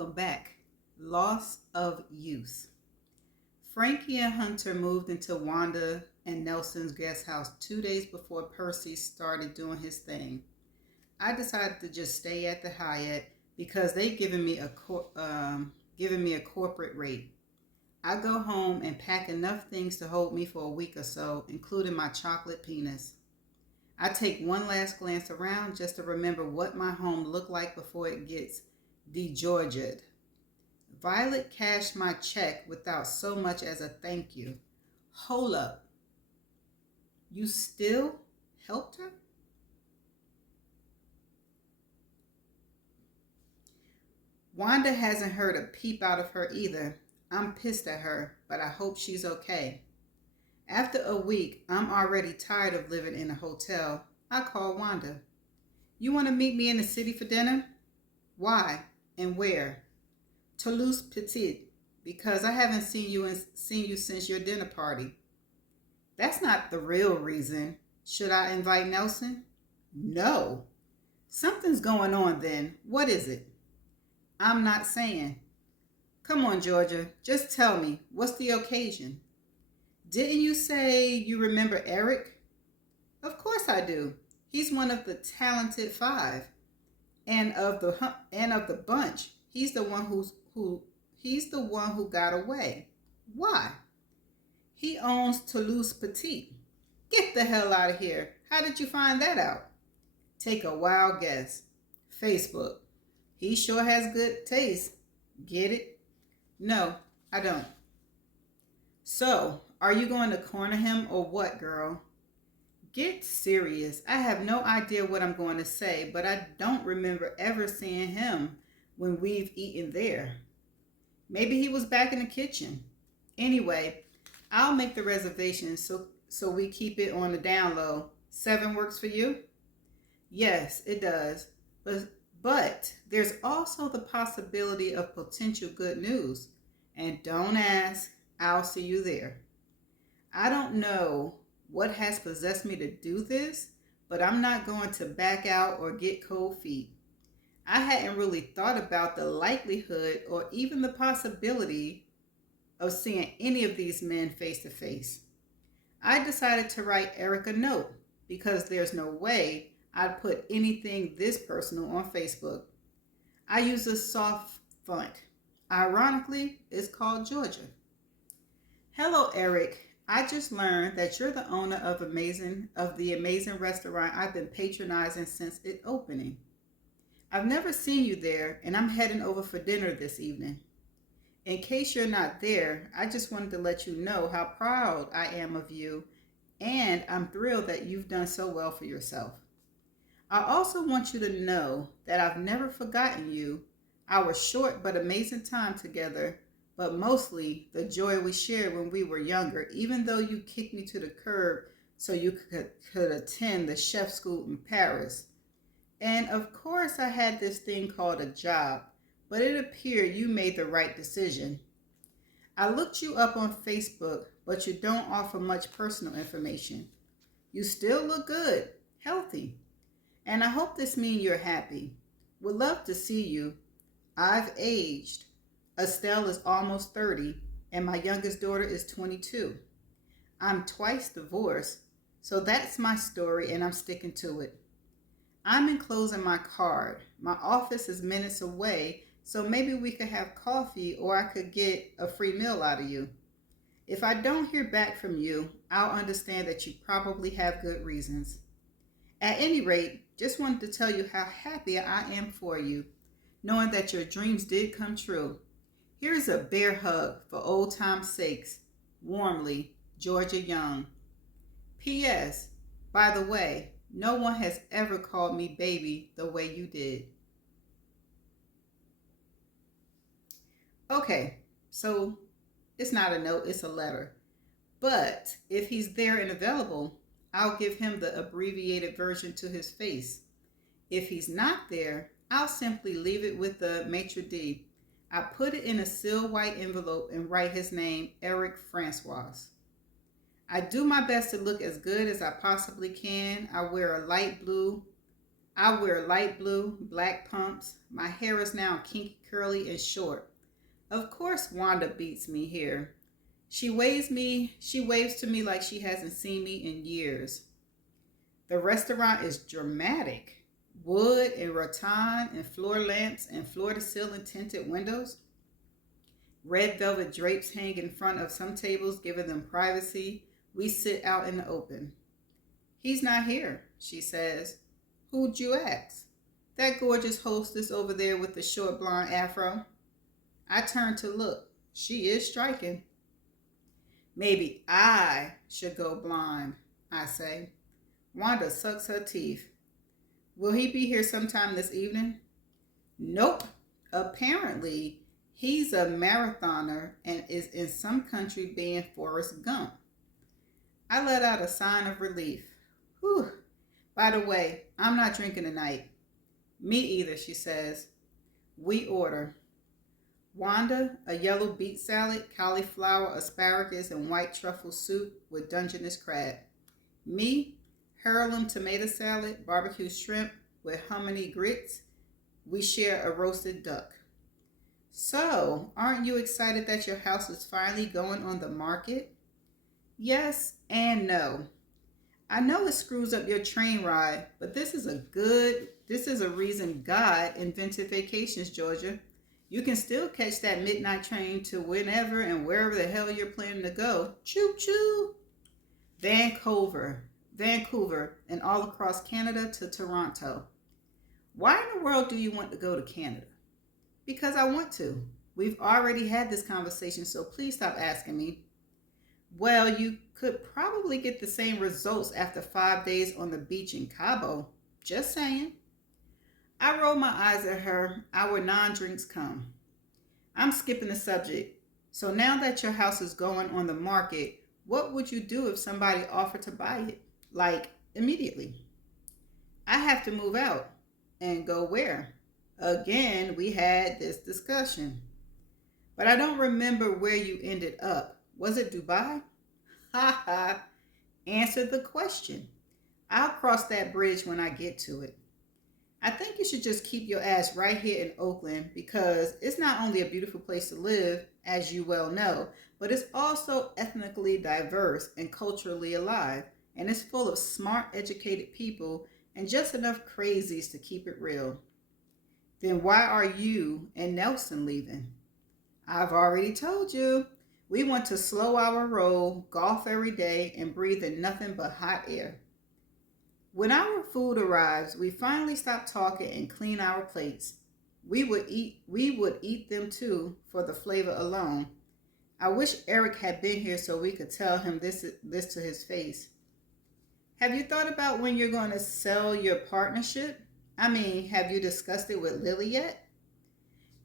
welcome back. Loss of use. Frankie and Hunter moved into Wanda and Nelson's guest house 2 days before Percy started doing his thing. I decided to just stay at the Hyatt because they given me a corporate rate. I go home and pack enough things to hold me for a week or so, including my chocolate penis. I take one last glance around just to remember what my home looked like before it gets de-Georgiaed. Violet cashed my check without so much as a thank you. Hold up. You still helped her? Wanda hasn't heard a peep out of her either. I'm pissed at her, but I hope she's okay. After a week, I'm already tired of living in a hotel. I call Wanda. You want to meet me in the city for dinner? Why and where? Toulouse Petit, because I haven't seen you since your dinner party. That's not the real reason. Should I invite Nelson? No. Something's going on then. What is it? I'm not saying. Come on, Georgia. Just tell me. What's the occasion? Didn't you say you remember Eric? Of course I do. He's one of the talented five, and of the bunch. He's the one who got away. Why? He owns Toulouse Petit. Get the hell out of here. How did you find that out? Take a wild guess. Facebook. He sure has good taste. Get it? No, I don't. So, are you going to corner him or what, girl? Get serious. I have no idea what I'm going to say, but I don't remember ever seeing him when we've eaten there. Maybe he was back in the kitchen. Anyway, I'll make the reservation so we keep it on the down low. 7 works for you? Yes, it does. But there's also the possibility of potential good news. And don't ask, I'll see you there. I don't know what has possessed me to do this, but I'm not going to back out or get cold feet. I hadn't really thought about the likelihood or even the possibility of seeing any of these men face to face. I decided to write Eric a note because there's no way I'd put anything this personal on Facebook. I use a soft font. Ironically, it's called Georgia. Hello, Eric. I just learned that you're the owner of the amazing restaurant I've been patronizing since its opening. I've never seen you there, and I'm heading over for dinner this evening. In case you're not there, I just wanted to let you know how proud I am of you, and I'm thrilled that you've done so well for yourself. I also want you to know that I've never forgotten you, our short but amazing time together, but mostly the joy we shared when we were younger, even though you kicked me to the curb so you could attend the chef school in Paris. And of course, I had this thing called a job, but it appeared you made the right decision. I looked you up on Facebook, but you don't offer much personal information. You still look good, healthy, and I hope this means you're happy. Would love to see you. I've aged. Estelle is almost 30, and my youngest daughter is 22. I'm twice divorced, so that's my story, and I'm sticking to it. I'm enclosing my card. My office is minutes away, so maybe we could have coffee or I could get a free meal out of you. If I don't hear back from you, I'll understand that you probably have good reasons. At any rate, just wanted to tell you how happy I am for you, knowing that your dreams did come true. Here's a bear hug for old time's sakes. Warmly, Georgia Young. P.S. By the way, no one has ever called me baby the way you did. Okay, so it's not a note, it's a letter. But if he's there and available, I'll give him the abbreviated version to his face. If he's not there, I'll simply leave it with the maitre d'. I put it in a sealed white envelope and write his name, Eric Francois. I do my best to look as good as I possibly can. I wear a light blue I wear light blue, black pumps. My hair is now kinky, curly, and short. Of course, Wanda beats me here. She waves to me like she hasn't seen me in years. The restaurant is dramatic. Wood and rattan and floor lamps and floor to ceiling tinted windows. Red velvet drapes hang in front of some tables, giving them privacy. We sit out in the open. He's not here, she says. Who'd you ask? That gorgeous hostess over there with the short blonde afro. I turn to look. She is striking. Maybe I should go blind, I say. Wanda sucks her teeth. Will he be here sometime this evening? Nope. Apparently, he's a marathoner and is in some country being Forrest Gump. I let out a sign of relief. Whew. By the way, I'm not drinking tonight. Me either, she says. We order. Wanda, a yellow beet salad, cauliflower, asparagus, and white truffle soup with Dungeness crab. Me, Harlem tomato salad, barbecue shrimp with hominy grits. We share a roasted duck. So, aren't you excited that your house is finally going on the market? Yes and no. I know it screws up your train ride, but this is a reason God invented vacations, Georgia. You can still catch that midnight train to whenever and wherever the hell you're planning to go. Choo choo. Vancouver, and all across Canada to Toronto. Why in the world do you want to go to Canada? Because I want to. We've already had this conversation, so please stop asking me. Well, you could probably get the same results after 5 days on the beach in Cabo. Just saying. I roll my eyes at her. Our non-drinks come. I'm skipping the subject. So now that your house is going on the market, what would you do if somebody offered to buy it? Like, immediately. I have to move out. And go where? Again, we had this discussion. But I don't remember where you ended up. Was it Dubai? Ha ha. Answer the question. I'll cross that bridge when I get to it. I think you should just keep your ass right here in Oakland because it's not only a beautiful place to live, as you well know, but it's also ethnically diverse and culturally alive, and it's full of smart, educated people and just enough crazies to keep it real. Then why are you and Nelson leaving? I've already told you. We want to slow our roll, golf every day, and breathe in nothing but hot air. When our food arrives, we finally stop talking and clean our plates. We would eat them too for the flavor alone. I wish Eric had been here so we could tell him this to his face. Have you thought about when you're going to sell your partnership? I mean, have you discussed it with Lily yet?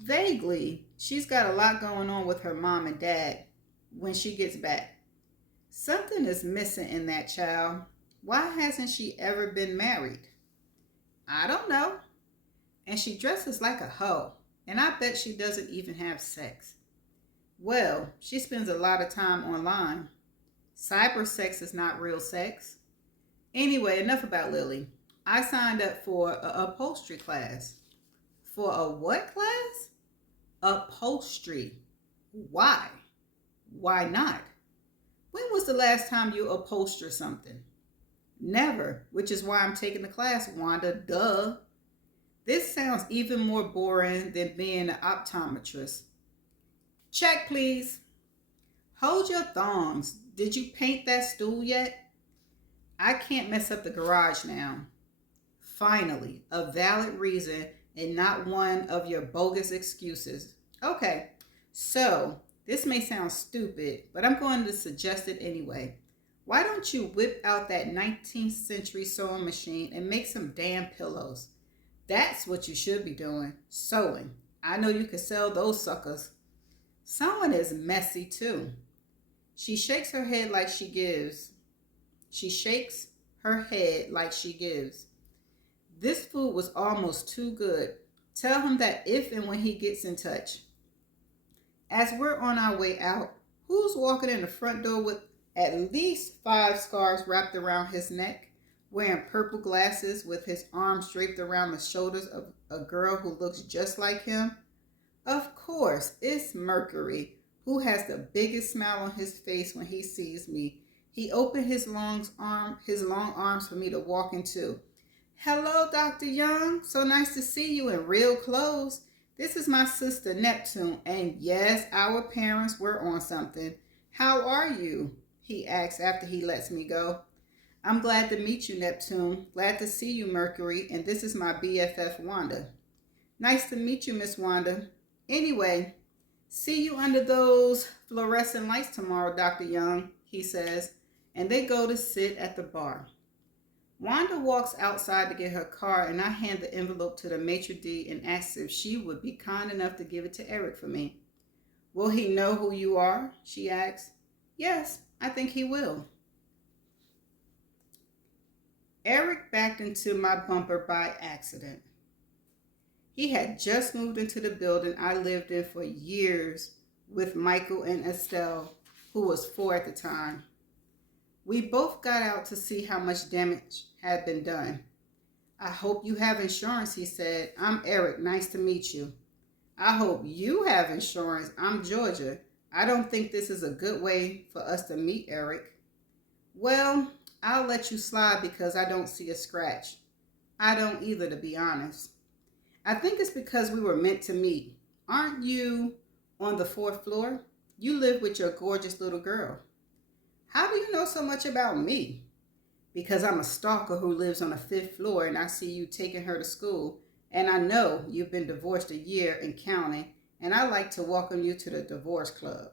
Vaguely. She's got a lot going on with her mom and dad when she gets back. Something is missing in that child. Why hasn't she ever been married? I don't know. And she dresses like a hoe, and I bet she doesn't even have sex. Well, she spends a lot of time online. Cyber sex is not real sex. Anyway, enough about Lily. I signed up for an upholstery class. For a what class? Upholstery. Why? Why not? When was the last time you upholstered something? Never, which is why I'm taking the class, Wanda. Duh. This sounds even more boring than being an optometrist. Check, please. Hold your thongs. Did you paint that stool yet? I can't mess up the garage now. Finally, a valid reason and not one of your bogus excuses. Okay, so this may sound stupid, but I'm going to suggest it anyway. Why don't you whip out that 19th century sewing machine and make some damn pillows? That's what you should be doing, sewing. I know you can sell those suckers. Sewing is messy too. She shakes her head like she gives. This food was almost too good. Tell him that if and when he gets in touch. As we're on our way out, who's walking in the front door with at least 5 scarves wrapped around his neck? wearing purple glasses with his arms draped around the shoulders of a girl who looks just like him? Of course, it's Mercury, who has the biggest smile on his face when he sees me. He opened his long arms for me to walk into. Hello, Dr. Young. So nice to see you in real clothes. This is my sister Neptune, and yes, our parents were on something. How are you? He asks after he lets me go. I'm glad to meet you, Neptune. Glad to see you, Mercury, and this is my BFF, Wanda. Nice to meet you, Miss Wanda. Anyway, see you under those fluorescent lights tomorrow, Dr. Young, he says, and they go to sit at the bar. Wanda walks outside to get her car, and I hand the envelope to the maitre d' and ask if she would be kind enough to give it to Eric for me. Will he know who you are? She asks. Yes, I think he will. Eric backed into my bumper by accident. He had just moved into the building I lived in for years with Michael and Estelle, who was 4 at the time. We both got out to see how much damage had been done. I hope you have insurance, he said. I'm Eric. Nice to meet you. I hope you have insurance. I'm Georgia. I don't think this is a good way for us to meet, Eric. Well, I'll let you slide because I don't see a scratch. I don't either, to be honest. I think it's because we were meant to meet. Aren't you on the 4th floor? You live with your gorgeous little girl. How do you know so much about me? Because I'm a stalker who lives on the 5th floor and I see you taking her to school. And I know you've been divorced a year and counting, and I like to welcome you to the divorce club.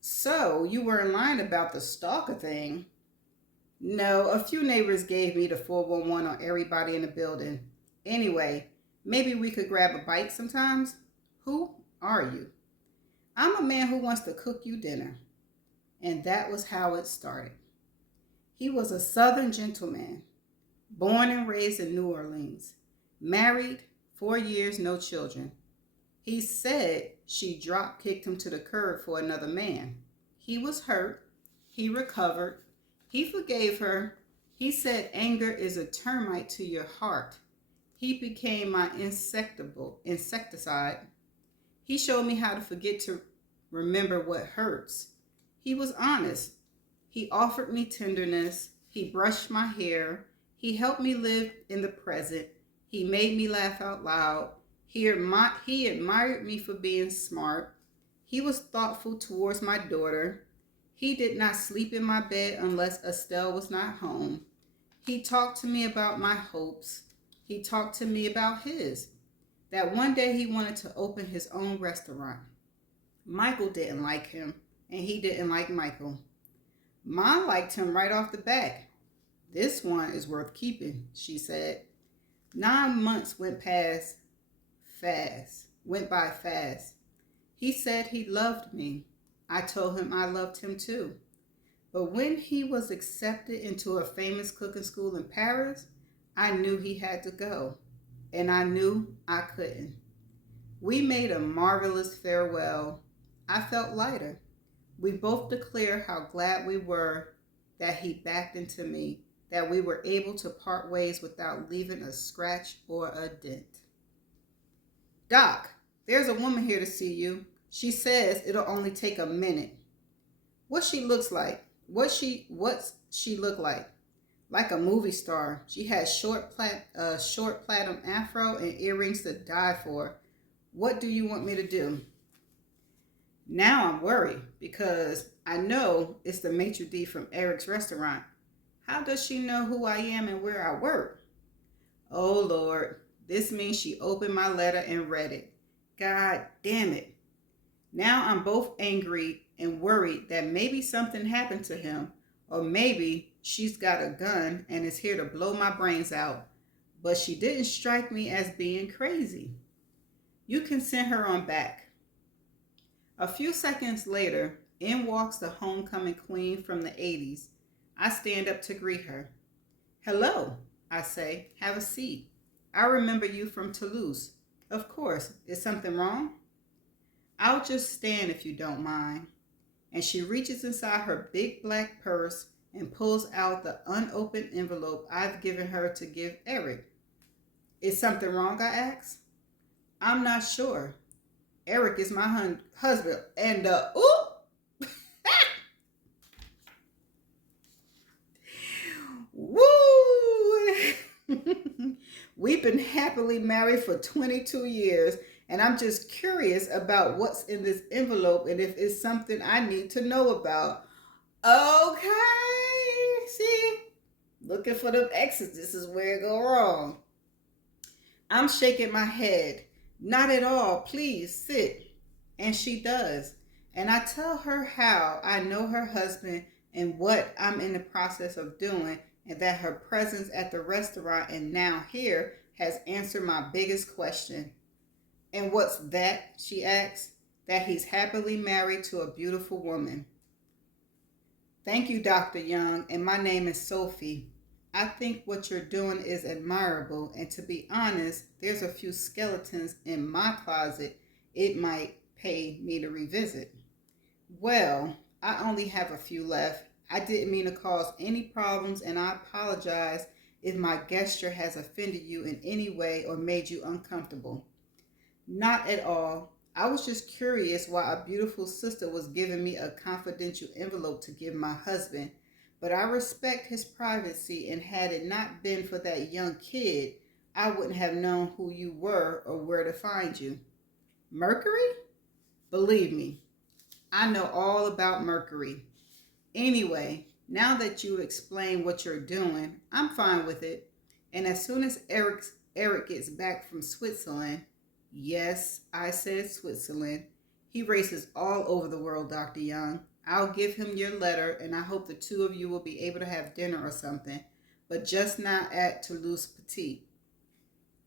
So you weren't lying about the stalker thing? No, a few neighbors gave me the 411 on everybody in the building. Anyway, maybe we could grab a bite sometimes? Who are you? I'm a man who wants to cook you dinner. And that was how it started. He was a Southern gentleman, born and raised in New Orleans, married, 4 years, no children. He said she drop-kicked him to the curb for another man. He was hurt. He recovered. He forgave her. He said anger is a termite to your heart. He became my insecticide. He showed me how to forget to remember what hurts. He was honest. He offered me tenderness. He brushed my hair. He helped me live in the present. He made me laugh out loud. He admired me for being smart. He was thoughtful towards my daughter. He did not sleep in my bed unless Estelle was not home. He talked to me about my hopes. He talked to me about his. That one day he wanted to open his own restaurant. Michael didn't like him, and he didn't like Michael. Ma liked him right off the bat. This one is worth keeping, she said. 9 months went by fast. He said he loved me. I told him I loved him too. But when he was accepted into a famous cooking school in Paris, I knew he had to go, and I knew I couldn't. We made a marvelous farewell. I felt lighter. We both declared how glad we were that he backed into me, that we were able to part ways without leaving a scratch or a dent. Doc, there's a woman here to see you. She says it'll only take a minute. What she looks like? What's she look like? Like a movie star. She has short platinum afro and earrings to die for. What do you want me to do? Now I'm worried because I know it's the maitre d' from Eric's restaurant. How does she know who I am and where I work? Oh Lord, this means she opened my letter and read it. God damn it. Now I'm both angry and worried that maybe something happened to him, or maybe she's got a gun and is here to blow my brains out, but she didn't strike me as being crazy. You can send her on back. A few seconds later, in walks the homecoming queen from the 80s. I stand up to greet her. Hello, I say. Have a seat. I remember you from Toulouse. Of course. Is something wrong? I'll just stand if you don't mind. And she reaches inside her big black purse and pulls out the unopened envelope I've given her to give Eric. Is something wrong, I ask. I'm not sure. Eric is my husband, and ooh, woo! We've been happily married for 22 years, and I'm just curious about what's in this envelope and if it's something I need to know about. Okay, see, looking for them X's. This is where it go wrong. I'm shaking my head. Not at all. Please sit. And she does. And I tell her how I know her husband and what I'm in the process of doing, and that her presence at the restaurant and now here has answered my biggest question. And what's that? She asks. That he's happily married to a beautiful woman. Thank you, Dr. Young, and my name is Sophie. I think what you're doing is admirable, and to be honest, there's a few skeletons in my closet it might pay me to revisit. Well, I only have a few left. I didn't mean to cause any problems, and I apologize if my gesture has offended you in any way or made you uncomfortable. Not at all. I was just curious why a beautiful sister was giving me a confidential envelope to give my husband, but I respect his privacy, and had it not been for that young kid, I wouldn't have known who you were or where to find you. Mercury? Believe me, I know all about Mercury. Anyway, now that you explain what you're doing, I'm fine with it. And as soon as Eric gets back from Switzerland, yes, I said Switzerland. He races all over the world, Dr. Young. I'll give him your letter, and I hope the two of you will be able to have dinner or something, but just not at Toulouse Petite.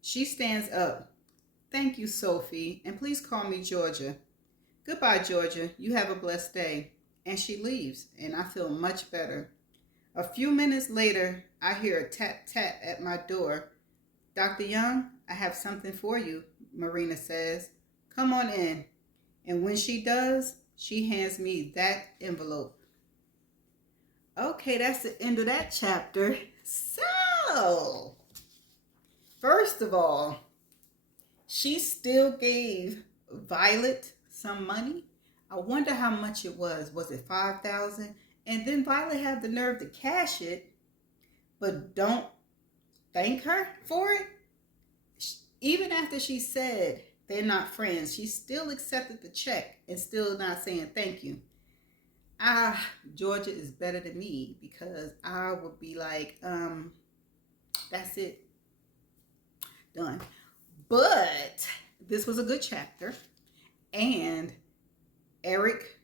She stands up. Thank you, Sophie, and please call me Georgia. Goodbye, Georgia. You have a blessed day. And she leaves, and I feel much better. A few minutes later, I hear a tap-tap at my door. Dr. Young, I have something for you, Marina says. Come on in. And when she does, she hands me that envelope. Okay, that's the end of that chapter. So, first of all, she still gave Violet some money. I wonder how much it was. Was it $5,000? And then Violet had the nerve to cash it, but don't thank her for it. Even after she said they're not friends, she still accepted the check and still not saying thank you. Georgia is better than me, because I would be like, that's it. Done. But this was a good chapter, and Eric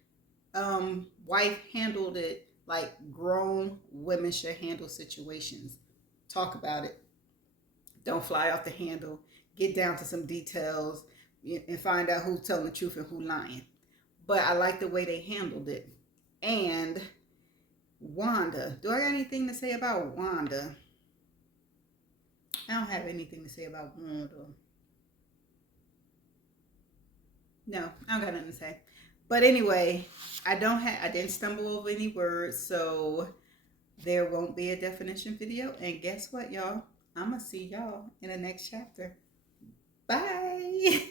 wife handled it like grown women should handle situations. Talk about it. Don't fly off the handle. Get down to some details and find out who's telling the truth and who's lying. But I like the way they handled it. And Wanda. Do I got anything to say about Wanda? I don't have anything to say about Wanda. No, I don't got nothing to say. But anyway, I didn't stumble over any words, so there won't be a definition video. And guess what, y'all? I'm going to see y'all in the next chapter. Bye.